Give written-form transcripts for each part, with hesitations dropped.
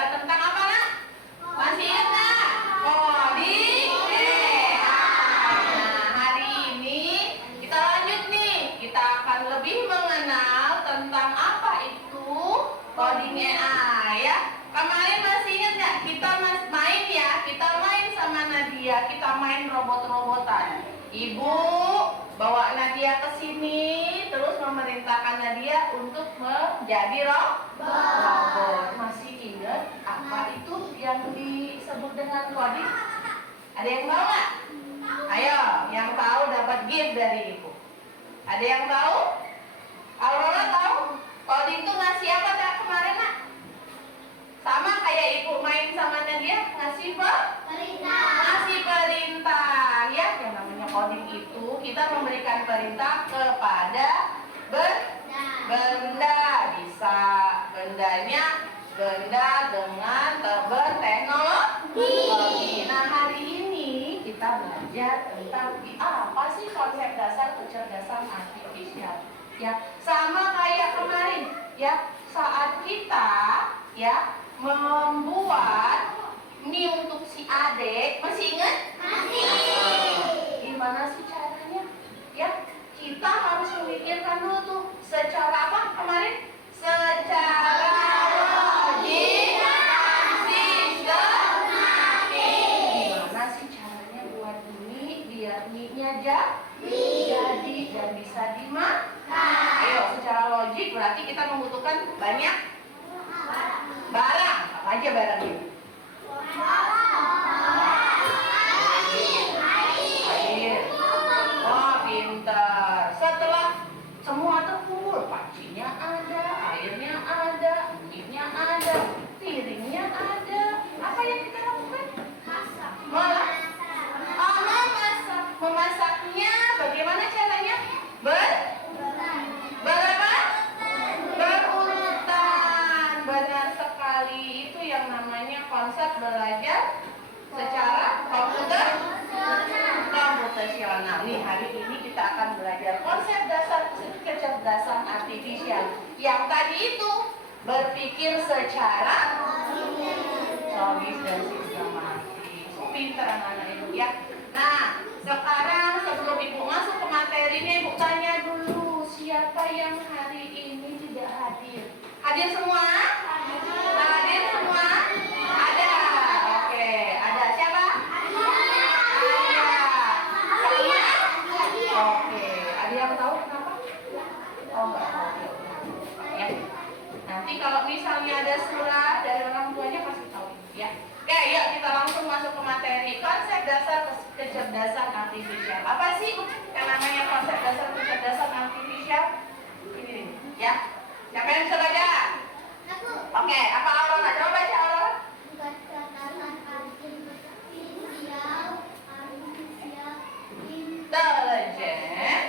bicara tentang apa, Nak? Masih ingat nggak? Coding AI. Nah, hari ini kita lanjut nih. Kita akan lebih mengenal tentang apa itu coding AI ya. Kemarin masih ingat nggak? Kita main ya. Kita main sama Nadia. Kita main robot-robotan. Ibu bawa Nadia ke sini, terus memerintahkan Nadia untuk menjadi robot. Masih ingat apa itu yang disebut dengan coding? Ada yang tahu nggak? Ayo, yang tahu dapat gift dari ibu. Ada yang tahu? Aurora tahu? Coding itu ngasih apa Kak kemarin, Nak? Sama kayak ibu main sama Nadia, ngasih perintah. Ngasih perintah ya. Yang namanya coding itu kita memberikan perintah kepada benda. Bisa bendanya benda dengan berteknologi. Nah, hari ini kita belajar tentang apa sih konsep dasar kecerdasan artifisial. Ya, sama kayak kemarin ya, saat kita ya membuat mie untuk si adik, masih ingat? Masih. Gimana sih caranya? Ya, kita harus memikirkan dulu tuh secara apa kemarin? Secara logik dan sistematik. Gimana sih caranya buat mie biar mie-nya jadi dan bisa dimakan? Ayo, secara logik berarti kita membutuhkan banyak barang. Apa aja barang ini? Air. Oh, pintar. Setelah semua terkumpul, pancinya ada, airnya ada, minyak ada, piringnya ada. Apa yang kita lakukan? Memasak. Memasaknya bagaimana caranya? Berurutan. Benar sekali. Itu yang namanya konsep belajar secara komputasional. Nih, hari ini kita akan belajar konsep dasar kecerdasan artifisial. Yang tadi itu berpikir secara logis dan sistematis. Pintar anak-anak ibu ya. Nah, sekarang sebelum ibu masuk ke materinya, ibu tanya dulu siapa yang hari ini tidak hadir? Hadir semua? Hadir semua? Ada. Oke, ada siapa? Ada. Oke, ada yang tahu kenapa? Oh, enggak tahu. Ya. Nanti kalau misalnya ada surat dari orang tuanya pasti tahu ya. Oke, yuk kita langsung masuk ke materi konsep dasar kecerdasan artifisial. Apa sih yang namanya konsep dasar kecerdasan artifisial? Ini ya. Siapa yang bisa baca? Oke, apa Aurora? Coba baca Aurora. Intelijen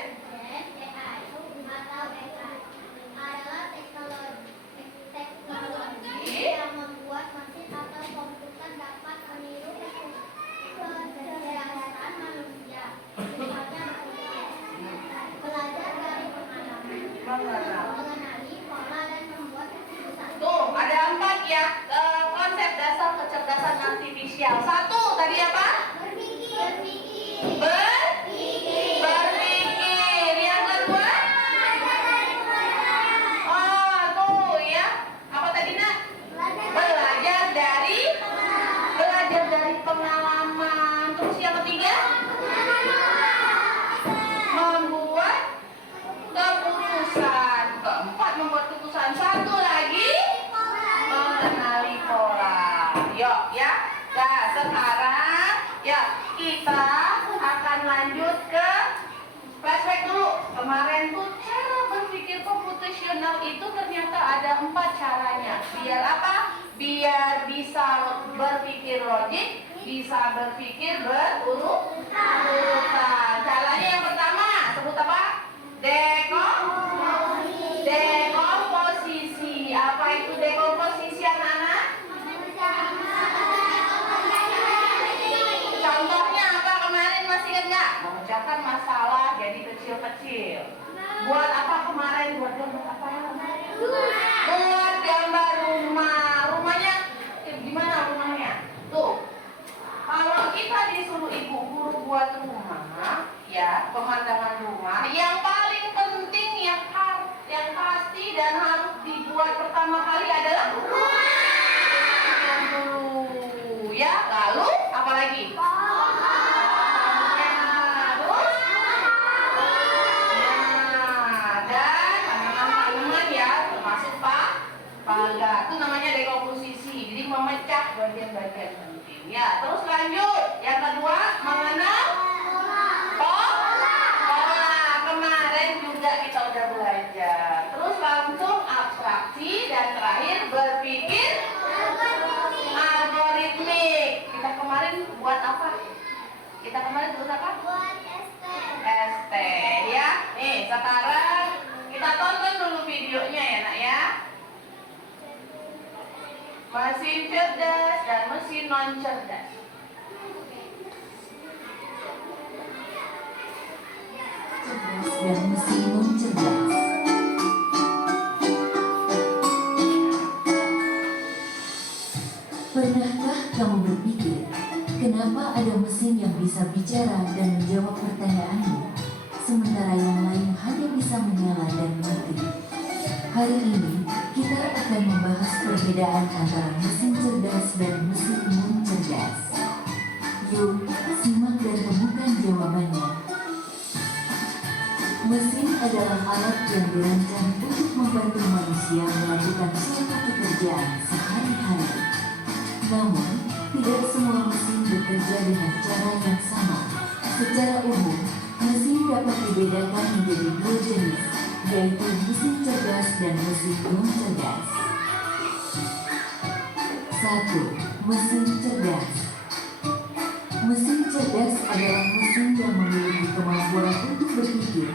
adalah teknologi yang membuat mesin atau komputer dapat meniru kecerdasan manusia. Misalnya belajar dari pengalaman, mengenali pola dan membuat keputusan. Tuh, ada 4 ya konsep dasar kecerdasan artifisial. 1 tadi apa? Berpikir. Yang kedua? Oh, tuh ya. Apa tadi, Nak? Belajar dari pengalaman. Terus yang ketiga? Membuat keputusan. Keempat, membuat keputusan. 1 lagi? Mengenali pola. Yuk ya. Nah, sekarang ya kita akan lanjut ke flashback dulu. Kemarin tuh cara berpikir komputasional itu ternyata ada 4 caranya. Biar apa? Biar bisa berpikir logik, bisa berpikir berurutan. Caranya yang pertama, sebut apa? Dekomposisi. Apa itu dekomposisi, anak-anak? Contohnya apa kemarin, masih ingat nggak? Memecahkan masalah jadi kecil-kecil. Buat apa kemarin? Buat gambar apa? Buat gambar rumah. Rumahnya memecah bagian-bagian penting. Ya, terus lanjut. Yang kedua, mengenal pola. Kemarin juga kita udah belajar. Terus langsung abstraksi dan terakhir berpikir algoritmik. Kita kemarin buat apa? Kita kemarin buat apa? Buat ST. ST ya. Nih, sekarang kita tonton dulu videonya ya, Nak ya. Mesin cerdas dan mesin non cerdas. Cerdas dan mesin non cerdas. Pernahkah kamu berpikir, kenapa ada mesin yang bisa bicara dan menjawab pertanyaanmu, sementara yang lain hanya bisa menyala dan mati? Hari ini, kita akan membahas perbedaan antara mesin cerdas dan mesin non cerdas. Yuk, simak dan temukan jawabannya. Mesin adalah alat yang dirancang untuk membantu manusia melakukan suatu pekerjaan sehari-hari. Namun, tidak semua mesin bekerja dengan cara yang sama. Secara umum, mesin dapat dibedakan menjadi dua jenis, yaitu mesin cerdas dan mesin non cerdas. 1. Mesin cerdas. Mesin cerdas adalah mesin yang memiliki kemampuan untuk berpikir,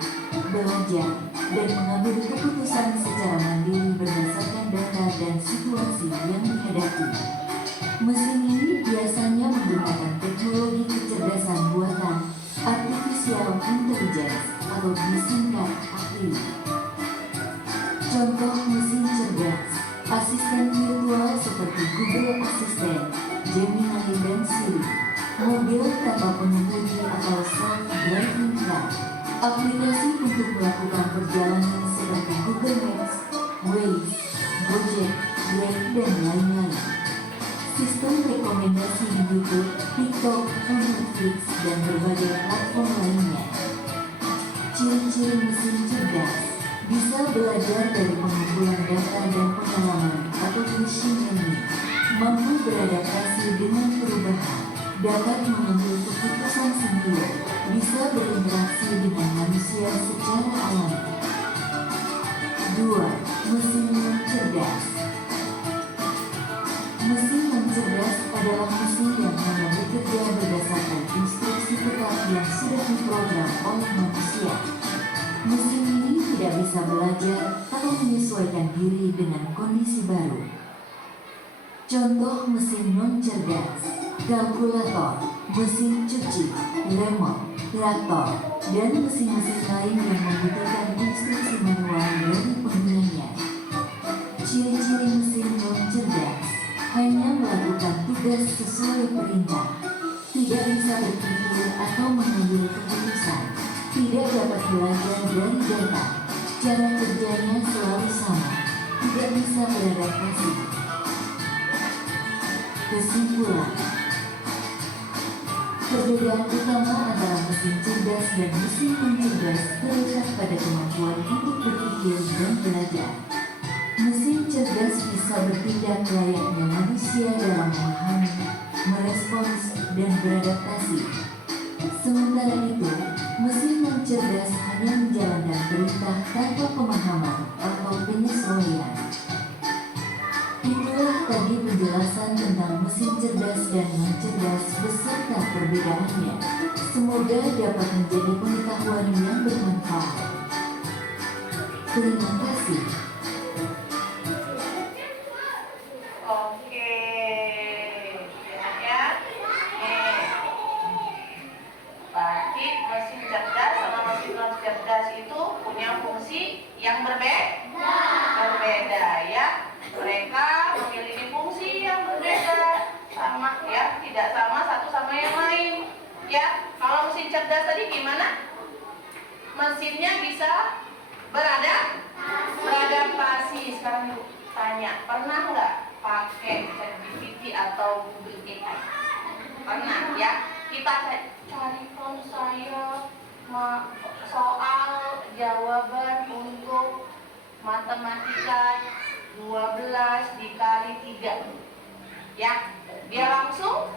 belajar, dan mengambil keputusan secara mandiri berdasarkan data dan situasi yang dihadapi. Mesin ini biasanya menggunakan teknologi kecerdasan buatan, artificial intelligence, atau disingkat AI. Contoh mesin cerdas, asisten virtual seperti Google Assistant, Gemini, dan Siri, mobil tanpa pengemudi atau self-driving car, aplikasi untuk melakukan perjalanan seperti Google Maps, Waze, Gojek, Grab, dan lain-lain. Sistem rekomendasi di YouTube, TikTok, Netflix, dan berbagai platform lainnya. Ciri-ciri mesin cerdas bisa belajar dari pengumpulan data dan pengalaman atau machine learning, mampu beradaptasi dengan perubahan, dapat mengambil keputusan sendiri, bisa berinteraksi dengan manusia secara alami. 2. Mesin non cerdas. Mesin non cerdas adalah mesin yang hanya bekerja berdasarkan instruksi tetap yang sudah diprogram oleh manusia. Mesin ini tidak bisa belajar atau menyesuaikan diri dengan kondisi baru. Contoh mesin non cerdas: kalkulator, mesin cuci, remote, traktor, dan mesin-mesin lain yang membutuhkan instruksi manual dari penggunanya. Ciri-ciri mesin non cerdas: hanya melakukan tugas sesuai perintah, tidak bisa berpikir atau mengambil keputusan, tidak dapat belajar dari data, cara kerjanya selalu sama, tidak bisa beradaptasi. Kesimpulan: perbedaan utama antara mesin cerdas dan mesin non cerdas terletak pada kemampuan untuk berpikir dan belajar. Mesin cerdas bisa bertindak layaknya manusia dalam memahami, merespons, dan beradaptasi. Sementara itu, mesin non cerdas hanya menjalankan perintah tanpa pemahaman atau penyesuaian. Itulah tadi penjelasan tentang mesin cerdas dan non cerdas beserta perbedaannya. Semoga dapat menjadi pengetahuan yang bermanfaat. Terima kasih. Oke, ya. Berarti mesin cerdas sama mesin non cerdas itu punya fungsi yang berbeda ya. Mereka memiliki fungsi yang berbeda, sama ya, tidak sama satu sama yang lain. Ya, kalau mesin cerdas tadi gimana? Mesinnya bisa beradaptasi. Sekarang yuk tanya, pernah nggak pakai ChatGPT atau Google AI? Pernah ya? Kita carikan saya soal jawaban untuk matematika 12 dikali 3. Ya, dia langsung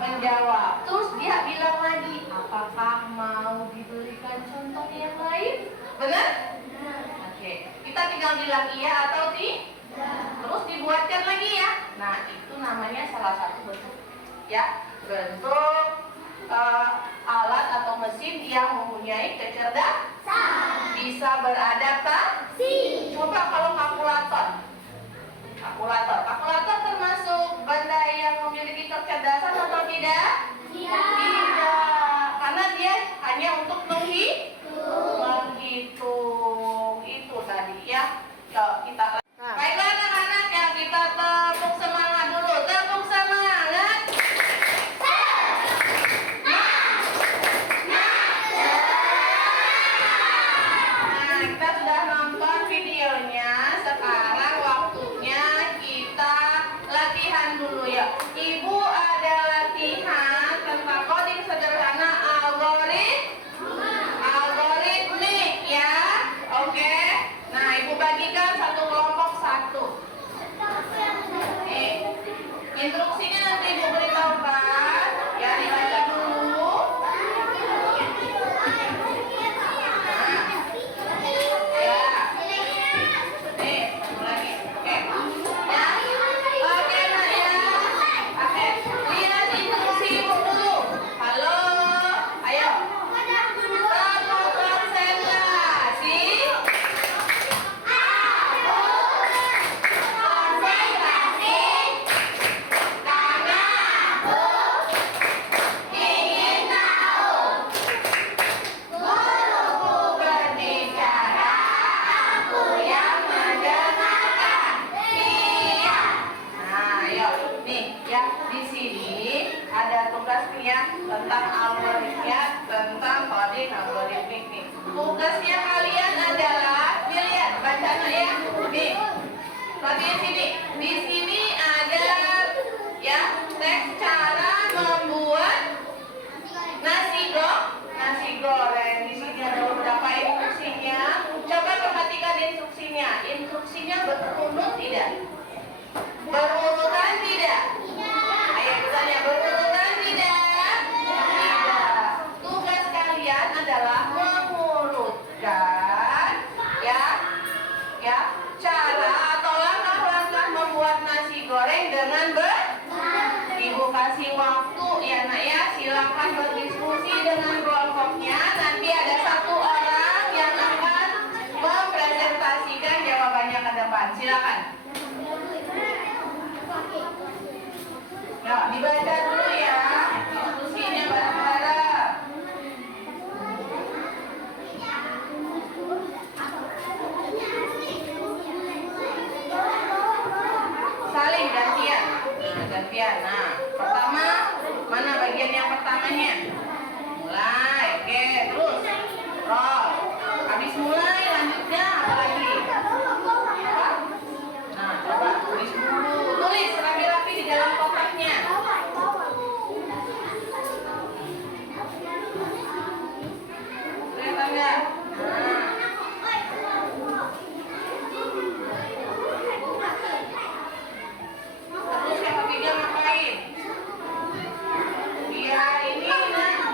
menjawab. Terus dia bilang lagi, apakah mau diberikan contoh yang lain? Benar? Oke, kita tinggal bilang iya atau tidak. Terus dibuatkan lagi ya. Nah, itu namanya salah satu bentuk, ya, bentuk alat atau mesin yang mempunyai kecerdasan, bisa beradaptasi. Coba kalau kalkulator termasuk benda yang memiliki kecerdasan atau tidak? Tidak, karena dia hanya untuk menghitung. Itu tadi ya. Kita baiklah anak-anak ya, kita tepuk semangat dulu. Tepuk semangat. Nah, kita sudah nonton videonya. Sekarang waktunya kita latihan dulu ya. Ibu ada latihan tentang coding sederhana algoritmik ya. Oke. Nah, ibu bagikan satu kelompok satu. Instruksinya nanti ibu beritahukan. Ya, dibaca dulu. Tentang algoritmia, tentang coding algoritmik nih. Tugasnya kalian adalah, lihat bacanya ya. Nih, perhatiin sini. Di sini ada ya teks cara membuat nasi goreng. Di sini ada beberapa instruksinya. Coba perhatikan instruksinya. Instruksinya berurut tidak? Berurutan tidak? Ayo tanya, berurutan tidak? Tugas kalian adalah mengurutkan ya cara atau langkah-langkah membuat nasi goreng dengan Ibu kasih waktu ya nak ya, silakan berdiskusi dengan kelompoknya. Nanti ada satu orang yang akan mempresentasikan jawabannya ke depan. Silakan. Ya, dibaca dulu ya instruksinya bareng-bareng. Saling gantian. Nah, pertama mana bagian yang pertamanya? Mulai, oke, terus roll. Habis mulai lanjutnya apa lagi? Nah, coba tulis dulu. Tulis rapi-rapi di dalam kotaknya. Kelihatan nggak? Nah. Terus yang ketiga ngapain? Dia ini nah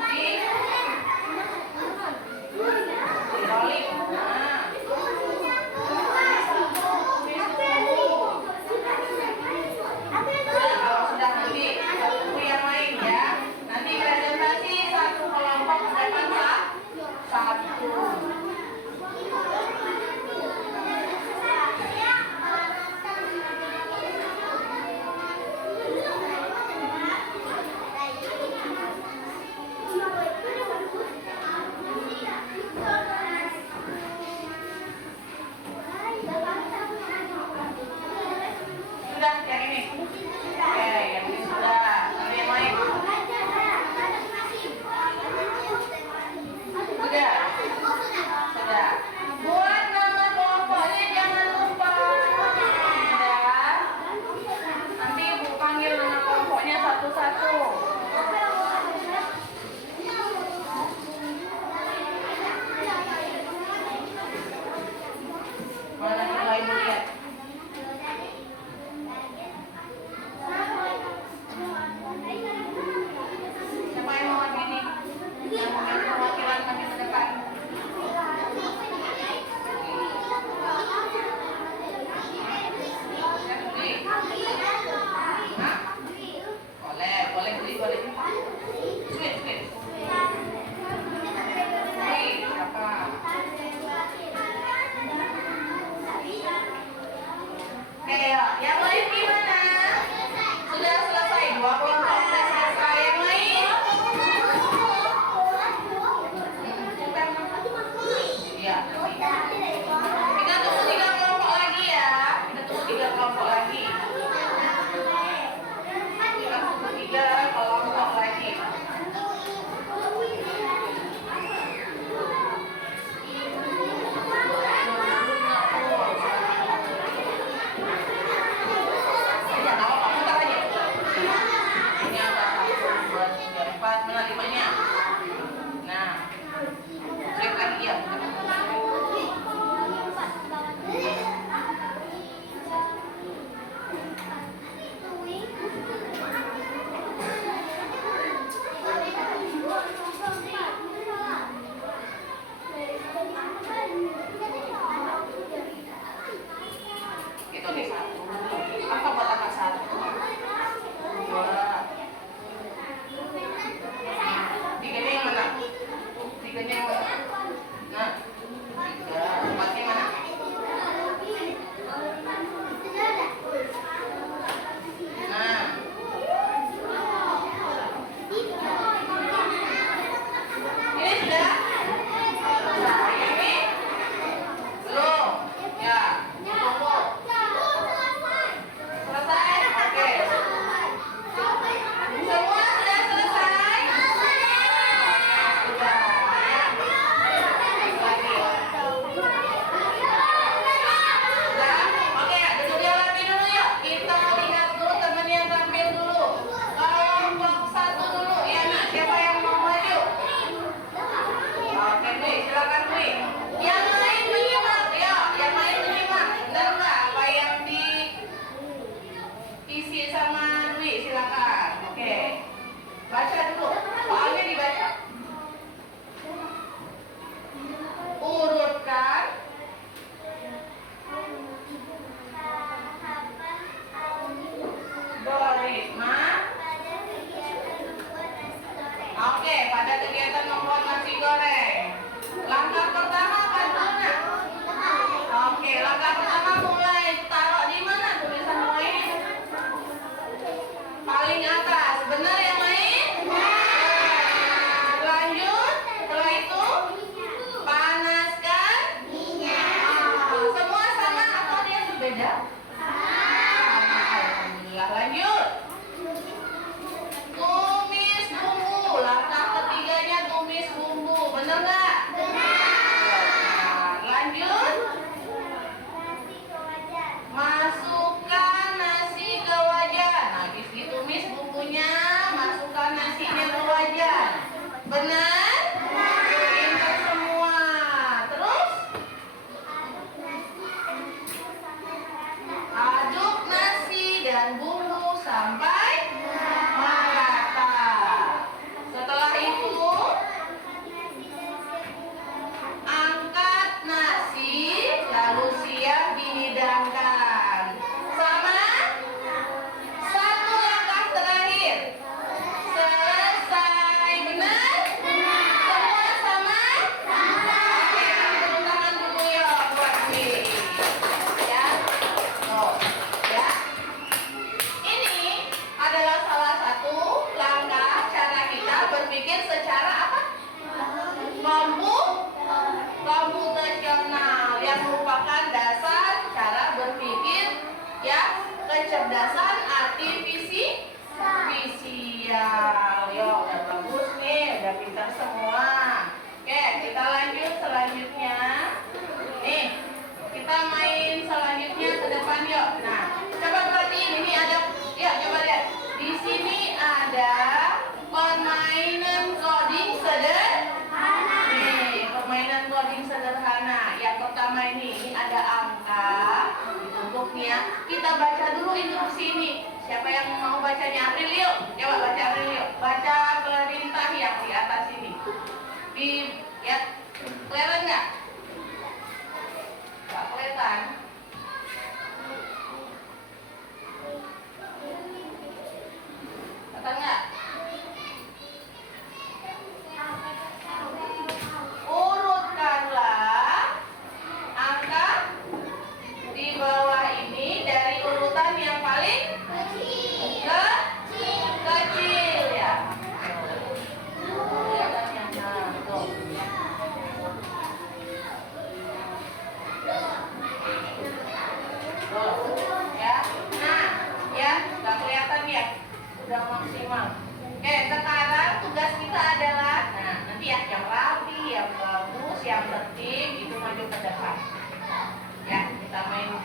3 kelompok lagi. Ya, nggak apa-apa, putar aja. Ini ada 1, 2, 3, 4, mana 5-nya? Nah, klik lagi ya. Itu nih 1. Apa buat angka 1? 2. 3-nya yang mana? 3-nya yang mana? Nah, 3. 4-nya mana? Nah, ini sudah? Nah, ini belum. Ya, tunggu. Selesai? Oke. Semua sudah selesai? Sudah. Ya. Lagi. Sudah? Oke, duduk di rapi dulu yuk. Kita lihat dulu teman yang tampil dulu. Kelompok 1 dulu. Ya, nak, siapa yang mau maju? Oke, Dwi, silakan Dwi. Yang lain menyimak, ya. Yang lain menyimak. Benar nggak apa yang diisi sama Dwi? Silakan. Oke. Baca dulu. Soalnya dibaca. Urutkan Borisma. Oke, pada kegiatan membuat nasi goreng. Langkah pertama apa dulu, nak? Oke, langkah pertama mulai taruh di mana tulisan mulai? Paling atas. Benar yang lain? Lanjut. Setelah itu panaskan minyak. Semua sama atau dia berbeda? Sama. Alhamdulillah. Lanjut. Tumis bumbu. Langkah ketiganya tumis bumbu. Benar nggak? Benar. Lanjut. Masukkan nasi ke wajan. Habis ditumis bumbunya, masukkan nasinya ke wajan. Benar? Pintar semua. Terus aduk nasi dan bumbu sampai merata. Setelah itu angkat nasi lalu siap dihidangkan. Sama? Satu langkah terakhir. Selesai. Benar? Semua sama? Oke, tepuk tangan dulu ya buat Dwi. Ya. Tuh. Ya. Ini adalah salah satu langkah cara kita berpikir secara apa? Komputasional yang merupakan dasar cara berpikir ya, kecerdasan artifisial. Yo, udah bagus nih, udah pintar semua. Oke, kita lanjut selanjutnya. Nih, kita main selanjutnya ke depan yuk. Nah, coba perhatiin ini ada, ya coba lihat. Di sini ada permainan coding sederhana. Nih, permainan coding sederhana. Yang pertama ini ada angka bentuknya. Kita baca dulu instruksi ini. Siapa yang mau bacanya? Aprilio. Coba baca Aprilio. Baca perintah yang di atas ini. Di ya, kelihatan nggak? Nggak kelihatan. Kelihatan nggak? Urutkanlah angka di bawah ini dari urutan yang paling kecil.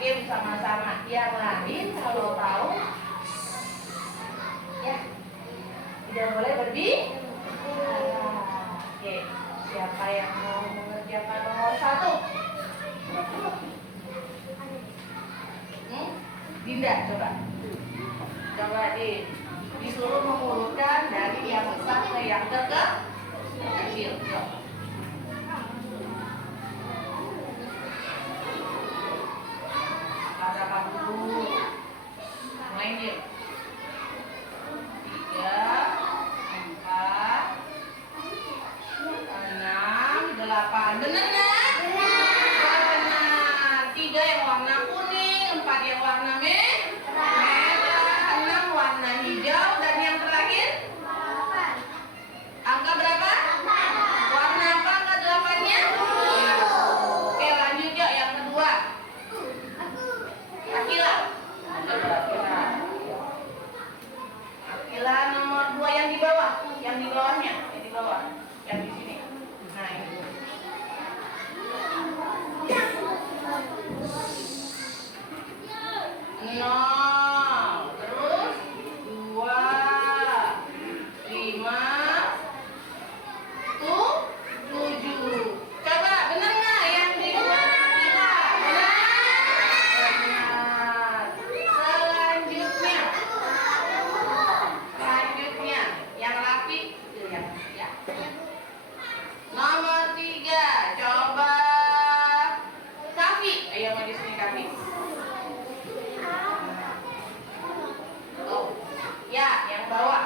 game sama-sama. Yang lain kalau tahu, ya tidak boleh Oke, siapa yang mau mengerjakan nomor 1? Dinda, coba. Coba disuruh mengurutkan dari yang besar ke yang kecil. Berapa dulu? Mulai nih. 3, 4, 6, 8. Benar nggak? Benar. 3 yang warna kuning, 4 yang warna merah, 6 warna hijau, dan yang terakhir angka berapa? Warna apa angka 8-nya? Oke, lanjut yuk yang kedua. Akila. Akila nomor 2 yang di bawah, yang di bawahnya, yang di sini. Nah, ini. Nol, terus 2, 5, 7. Coba benar nggak yang di bawah Akila? Benar. Selanjutnya yang rapi itu ya. Nomor 3, coba Kavi. Ayo mau di sini Kavi. Oh, ya yang bawah.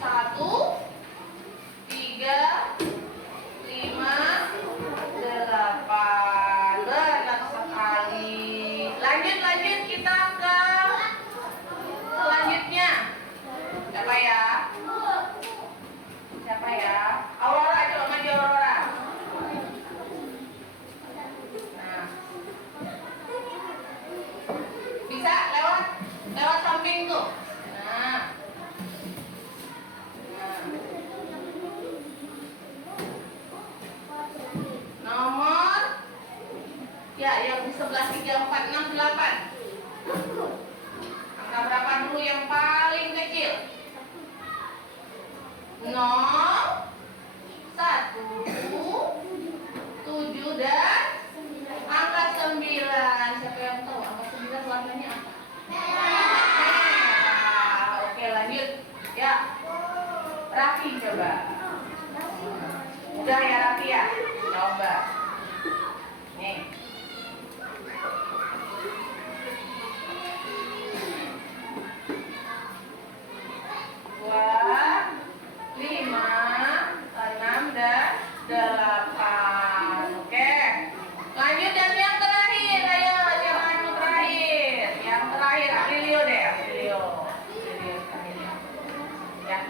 1, 3, 5, 8. Benar sekali. Lanjut kita ke selanjutnya. Siapa ya? Aurora, coba maju Aurora. Nah. Bisa lewat samping tuh. Nah. Nomor ya yang di sebelah 3, 4, 6, 8. Angka berapa dulu yang paling kecil? 0, 1, 7, dan angka 9. Siapa yang tahu angka 9 warnanya apa? Merah. Oke, lanjut. Ya. Raffi coba. Udah ya Raffi ya? Coba. Nih. 2, 5, 6, dan 8. Oke. Lanjut dan yang terakhir. Ayo, siapa yang mau terakhir? Yang terakhir Aprilio deh, Aprilio. Ya.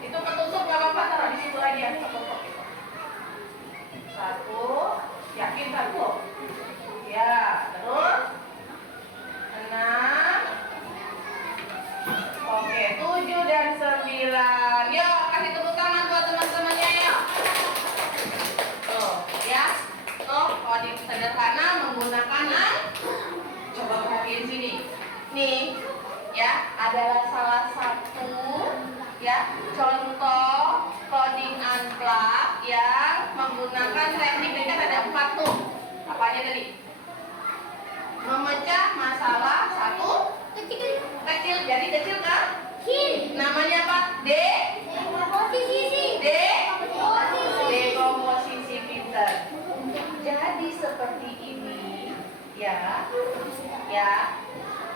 Itu ketusuk gak apa-apa, taruh di situ aja. Ketusuk itu. 1, yakin 1. Ya, terus 6. Oke, 7 dan 9. Yuk, kasih tepuk tangan buat teman-temannya ya. Tuh, ya. Tuh, coding sederhana menggunakan coba perhatiin sini. Nih, ya, adalah salah satu ya contoh coding unplug yang menggunakan teknik ini kan ada 4 tuh. Apanya tadi? Memecah masalah satu kecil, jadi kecil kan? Namanya apa? Dekomposisi pinter. Jadi seperti ini, ya,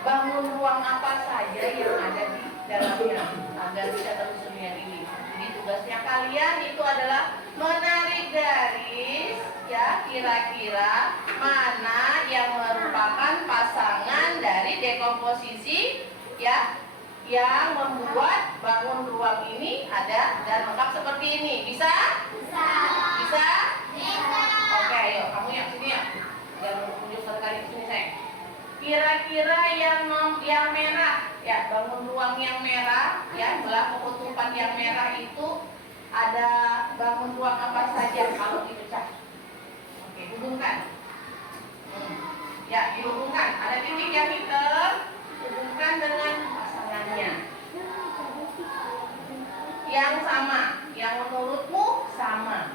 bangun ruang apa saja yang ada di dalamnya agar bisa terus dunia ini. Jadi tugasnya kalian itu adalah menarik garis, ya, kira-kira mana yang merupakan pasangan dari dekomposisi, ya, yang membuat bangun ruang ini ada dan lengkap seperti ini. Bisa? Bisa? Oke, ayo kamu yang sini ya. Jangan tunjuk sekali ke sini saya. Kira-kira yang merah, ya, bangun ruang yang merah, ya, belah ketutupan yang merah itu ada bangun ruang apa saja kalau dipecah? Oke, hubungkan. Ya, dihubungkan. Ada titik yang hitam, hubungkan dengan pasangannya. Yang sama, yang menurutmu sama.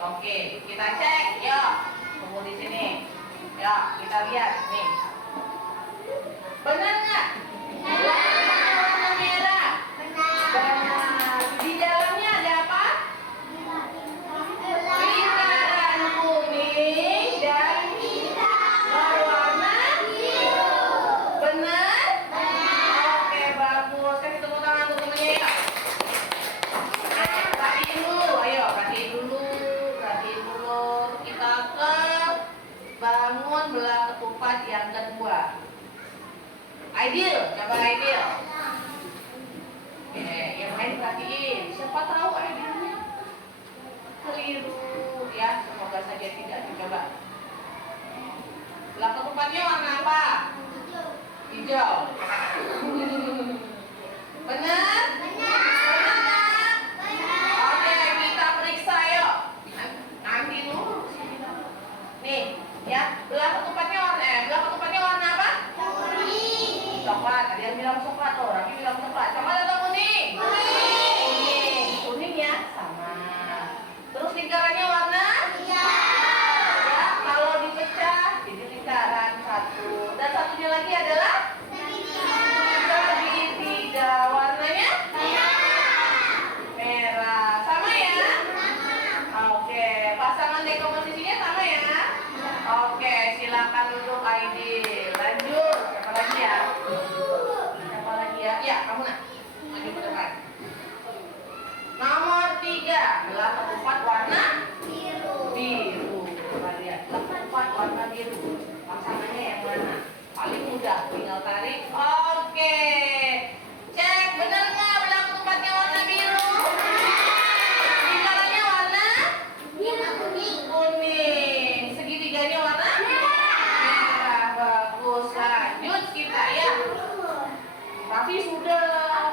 Oke, kita cek. Yuk, tunggu di sini. Yuk, kita lihat nih. Benar nggak? Warna merah. Benar. Di dalamnya ada apa? Lingkaran kuning dan berwarna biru. Benar? Oke, bagus. Kasih tepuk tangan untuk temennya ya. Perhatiin dulu, ayo perhatiin dulu. Kita ke bangun belah ketupat yang kedua. Ideal, coba ideal. Yang lain perhatiin. Siapa tahu idealnya keliru ya. Semoga saja tidak. Dicoba. Belah ketupatnya warna apa? Hijau. Benar? Oke, kita periksa yuk. Nanti dulu. Nih, ya. Belah ketupatnya warna apa? Coklat. Ada yang bilang coklat tuh, Raffi bilang coklat. Coklat atau kuning? Kuning. Kuning ya, sama. Terus lingkarannya warna? Ya, kalau dipecah jadi lingkaran satu. Dan satunya lagi adalah segitiga. Warnanya? Merah. Sama ya? Oke, pasangan dekomposisinya sama ya? Oke, silakan duduk Aidil. Lanjut, siapa lagi ya? Siapa lagi ya? Ya, kamu nak. Maju ke depan. Nomor 3, belah ketupat warna biru. Coba lihat, belah ketupat warna biru. Pasangannya yang mana? Paling mudah, tinggal tarik. Oke. Cek, benar nggak belah ketupatnya warna biru? Lingkarannya warna kuning. Segitiganya warna merah. Bagus. Lanjut kita ya. Raffi sudah.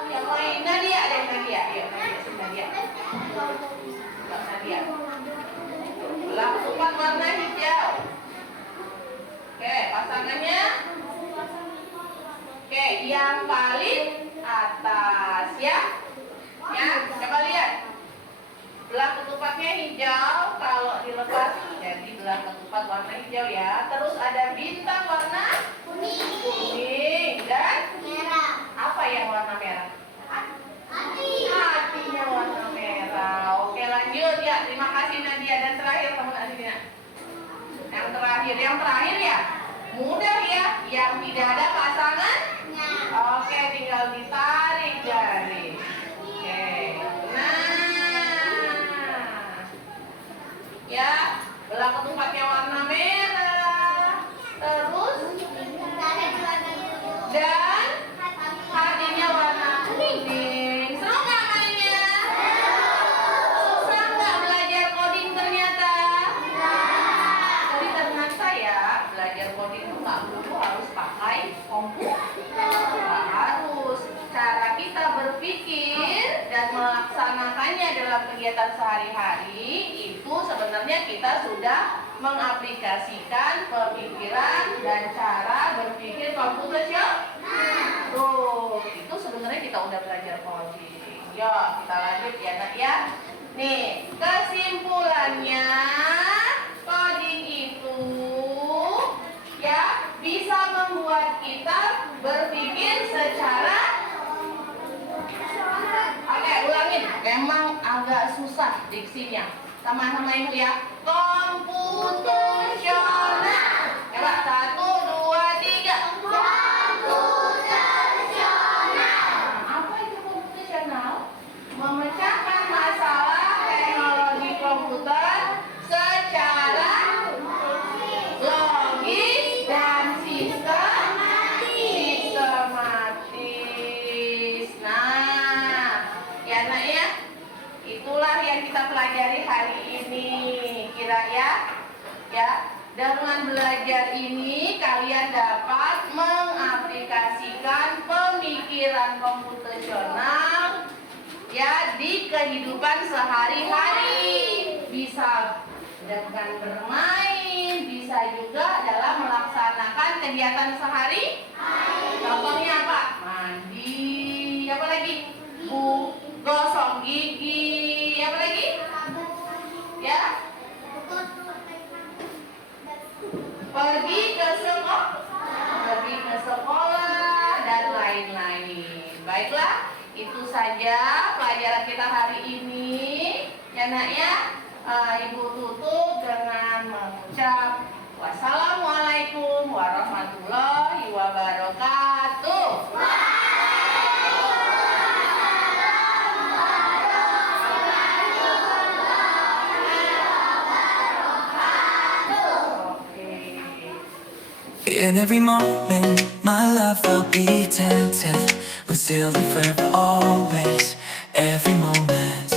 Yang lain Nadia, ada yang Nadia. Ayo, Nadia. Nadia. Belah ketupat warna hijau. Oke, pasangannya. Oke, yang paling atas ya. Ya, coba lihat. Belah ketupatnya hijau, kalau dilepas jadi belah ketupat warna hijau ya. Terus ada bintang warna kuning dan apa yang warna merah? Hatinya warna merah. Oke, lanjut ya. Terima kasih Nadia. Dan terakhir kamu Nadia. Yang terakhir ya. Mudah ya. Yang tidak ada pasangan. Oke, tinggal ditarik garis. Oke. Nah. Ya, belah ketupatnya warna merah. Terus dan hatinya warna kuning. Seru nggak mainnya? Susah nggak belajar coding ternyata? Jadi ternyata ya, belajar coding itu nggak perlu harus pakai komputer. Nggak harus. Cara kita berpikir dan melaksanakannya dalam kegiatan sehari-hari itu sebenarnya kita sudah mengaplikasikan pemikiran dan cara berpikir komputasional. Tuh, itu sebenarnya kita udah belajar coding. Yuk, kita lanjut ya nak ya. Nih, kesimpulannya coding itu ya bisa membuat kita berpikir secara. Oke, ulangin. Memang agak susah diksinya. Sama-sama ibu ya. Komputasional. Coba 1, 2, 3. Apa itu komputasional? Memecahkan masalah teknologi komputer secara logis dan sistematis. Nah, ya nak ya, itulah yang kita pelajari hari ini. Kira ya, dengan belajar ini kalian dapat mengaplikasikan pemikiran komputasional ya di kehidupan sehari-hari. Bisa dengan bermain, bisa juga dalam melaksanakan kegiatan sehari. Contohnya apa? Mandi, apa lagi? Gosok gigi, apa lagi? Ya? Pergi ke sekolah dan lain-lain. Baiklah, itu saja pelajaran kita hari ini. Ya nak ya, Ibu tutup dengan mengucap wassalamualaikum warahmatullahi wabarakatuh. In every moment, my love will be tempted with silver forever always. Every moment,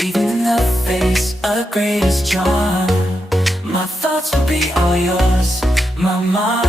even in the face of greatest charm, my thoughts will be all yours. My mind